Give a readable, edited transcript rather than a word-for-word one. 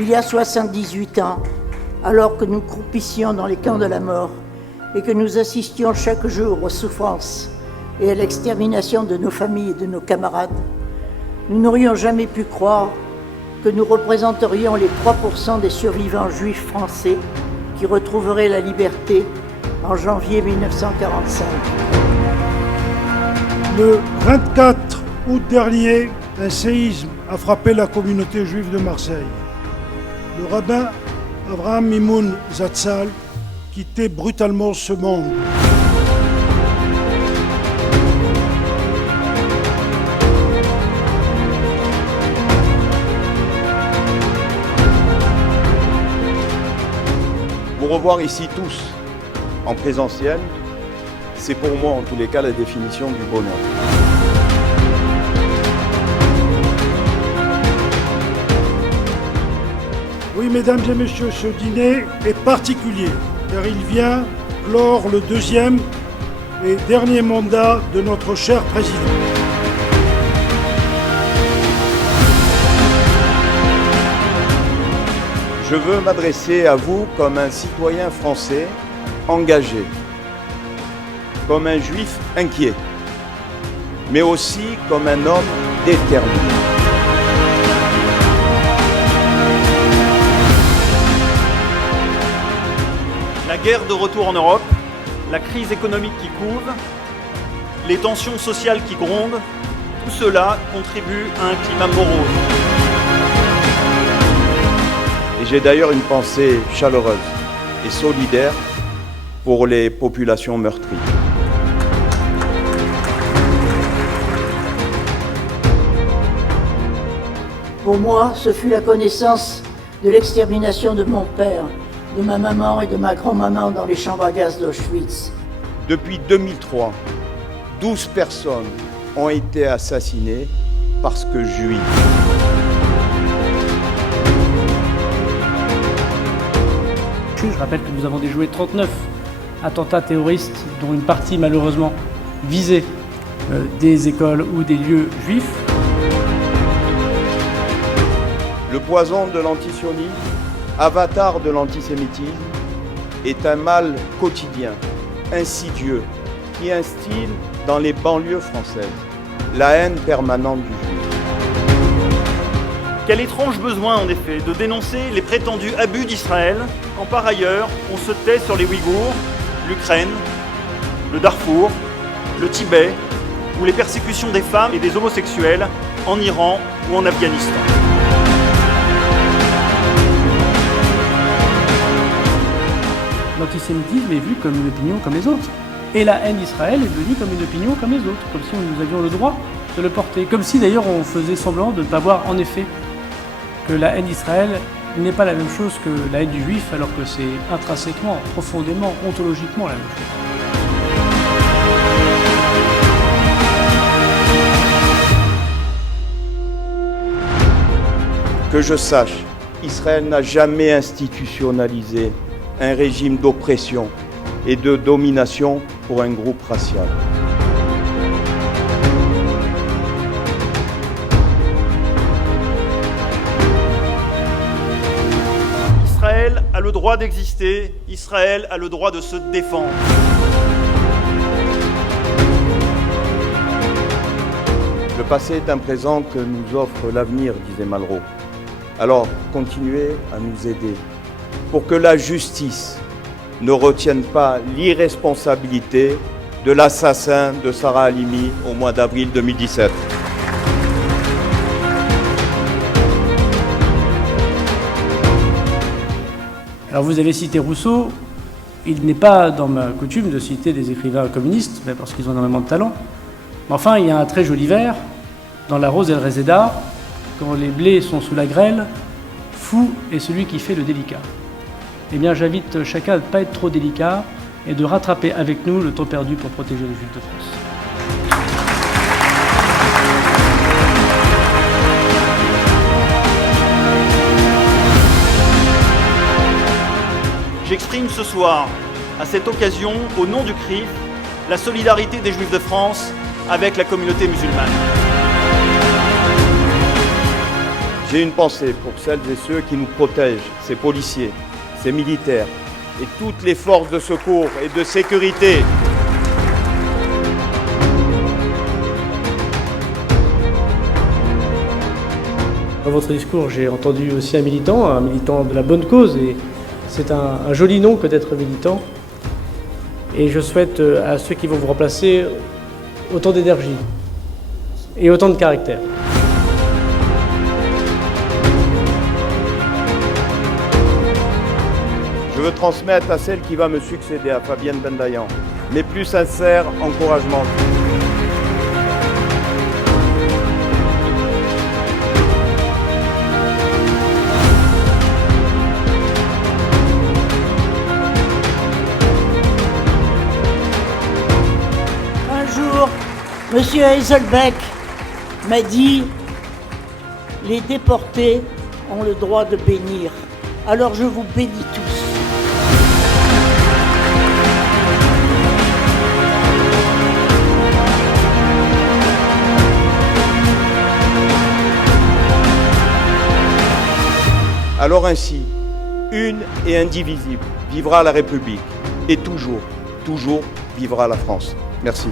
Il y a 78 ans, alors que nous croupissions dans les camps de la mort et que nous assistions chaque jour aux souffrances et à l'extermination de nos familles et de nos camarades, nous n'aurions jamais pu croire que nous représenterions les 3% des survivants juifs français qui retrouveraient la liberté en janvier 1945. Le 24 août dernier, un séisme a frappé la communauté juive de Marseille. Le rabbin Avraham Mimoun Zatzal quittait brutalement ce monde. Vous revoir ici tous en présentiel, c'est pour moi en tous les cas la définition du bonheur. Oui, mesdames et messieurs, ce dîner est particulier car il vient clore le deuxième et dernier mandat de notre cher président. Je veux m'adresser à vous comme un citoyen français engagé, comme un juif inquiet, mais aussi comme un homme déterminé. La guerre de retour en Europe, la crise économique qui couve, les tensions sociales qui grondent, tout cela contribue à un climat morose. Et j'ai d'ailleurs une pensée chaleureuse et solidaire pour les populations meurtries. Pour moi, ce fut la connaissance de l'extermination de mon père, de ma maman et de ma grand-maman dans les chambres à gaz d'Auschwitz. Depuis 2003, 12 personnes ont été assassinées parce que juives. Je rappelle que nous avons déjoué 39 attentats terroristes, dont une partie malheureusement visait des écoles ou des lieux juifs. Le poison de l'antisionisme, avatar de l'antisémitisme, est un mal quotidien, insidieux, qui instille dans les banlieues françaises la haine permanente du juif. Quel étrange besoin, en effet, de dénoncer les prétendus abus d'Israël, quand par ailleurs on se tait sur les Ouïghours, l'Ukraine, le Darfour, le Tibet, ou les persécutions des femmes et des homosexuels en Iran ou en Afghanistan. L'antisémitisme est vu comme une opinion comme les autres. Et la haine d'Israël est devenue comme une opinion comme les autres, comme si nous avions le droit de le porter. Comme si d'ailleurs on faisait semblant de ne pas voir en effet que la haine d'Israël n'est pas la même chose que la haine du juif, alors que c'est intrinsèquement, profondément, ontologiquement la même chose. Que je sache, Israël n'a jamais institutionnalisé un régime d'oppression et de domination pour un groupe racial. Israël a le droit d'exister, Israël a le droit de se défendre. Le passé est un présent que nous offre l'avenir, disait Malraux. Alors, continuez à nous aider pour que la justice ne retienne pas l'irresponsabilité de l'assassin de Sarah Halimi au mois d'avril 2017. Alors vous avez cité Rousseau, il n'est pas dans ma coutume de citer des écrivains communistes, parce qu'ils ont énormément de talent. Mais enfin, il y a un très joli vers, dans La Rose et le Réséda, quand les blés sont sous la grêle, fou est celui qui fait le délicat. Eh bien, j'invite chacun à ne pas être trop délicat et de rattraper avec nous le temps perdu pour protéger les Juifs de France. J'exprime ce soir, à cette occasion, au nom du CRIF, la solidarité des Juifs de France avec la communauté musulmane. J'ai une pensée pour celles et ceux qui nous protègent, ces policiers, ces militaires et toutes les forces de secours et de sécurité. Dans votre discours, j'ai entendu aussi un militant de la bonne cause, et c'est un joli nom que d'être militant. Et je souhaite à ceux qui vont vous remplacer autant d'énergie et autant de caractère. Je veux transmettre à celle qui va me succéder, à Fabienne Bendayan, mes plus sincères encouragements. Un jour, M. Heiselbeck m'a dit « Les déportés ont le droit de bénir. Alors je vous bénis tous. » Alors ainsi, une et indivisible, vivra la République. Et toujours, toujours vivra la France. Merci.